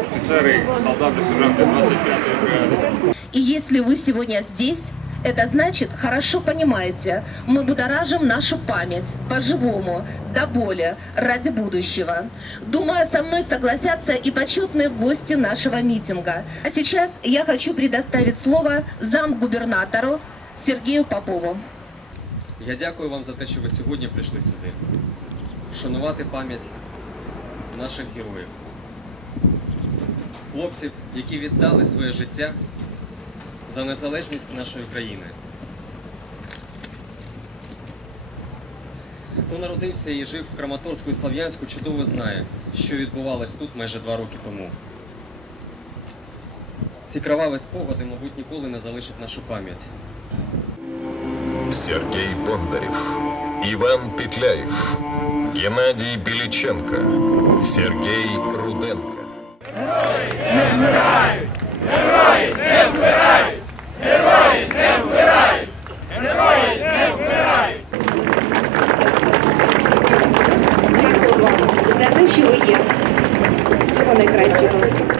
офіцери, солдати, сержанти 25-ї бригади. И если вы сегодня здесь, это значит, хорошо понимаете, мы будоражим нашу память по-живому, до боли, ради будущего. Думаю, со мной согласятся и почетные гости нашего митинга. А сейчас я хочу предоставить слово замгубернатору Сергею Попову. Я дякую вам за те, що ви сьогодні прийшли сюди. Вшанувати пам'ять наших героїв. Хлопців, які віддали своє життя за незалежність нашої країни. Хто народився і жив в Краматорську і Слов'янську, чудово знає, що відбувалось тут майже два роки тому. Ці кроваві спогади, мабуть, ніколи не залишать нашу пам'ять. Сергей Бондарев, Иван Петляев, Геннадий Беличенко, Сергей Руденко. Герои не вмирают! Герои не вмирают! Герои не вмирают! Герои не вмирают! Дякую вам за те, що ви є. Всього найкращого.